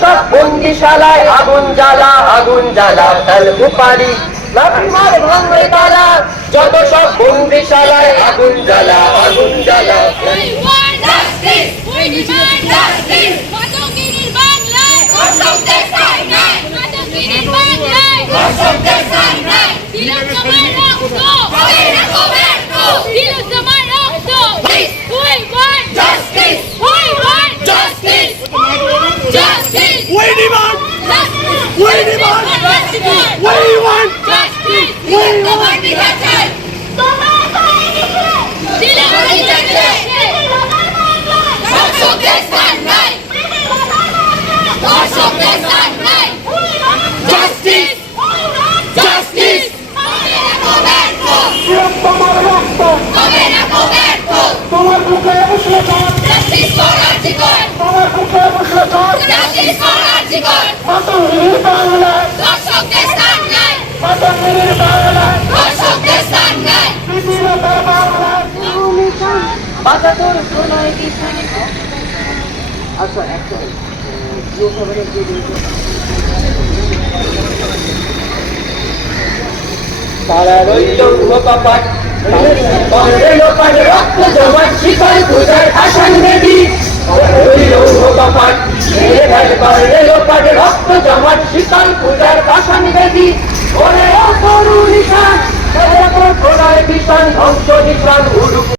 সব বন্দিশালায় আগুন জ্বালা ফেলবো পারি লাঠিমার ভাঙবে তালা যত সব বন্দিশালায় আগুন জ্বালা We want justice! We demand justice! মাদকগিরির বাংলায় ধর্ষকদের ঠাঁই নাই! মাদকগিরির বাংলায় ধর্ষকদের ঠাঁই নাই! তিলোত্তমার রক্ত হবে না তো ব্যর্থ! তিলোত্তমার রক্ত! We want justice! We want justice! Justice! We demand! Justice! We demand! Justice! We want! Justice! তিলোত্তমার বিচার চাই! তিলোত্তমার বিচার চাই! ধর্ষকদের স্থান নাই! ধর্ষকদের স্থান নাই! Justice! Justice! হবে না তো ব্যর্থ! তোমার রক্ত হবে না তো ব্যর্থ! তোমার বুকে বসলে চাঁদ Justice for Arjikar! তোমার বুকে বসলে চাঁদ Justice for Arjikar! মাতঙ্গিনীর বাংলায় ধর্ষকদের স্থান নাই! মাতঙ্গিনীর বাংলায় ধর্ষকদের স্থান নাই! পৃথিবীর বাংলায় বাঁচা তোর সোনায় কিছু আচ্ছা একটা জিও খবরের যে তারা রইল কপাট রক্ত জমাট শিকল পূজার আসান দেবী রইল কপাট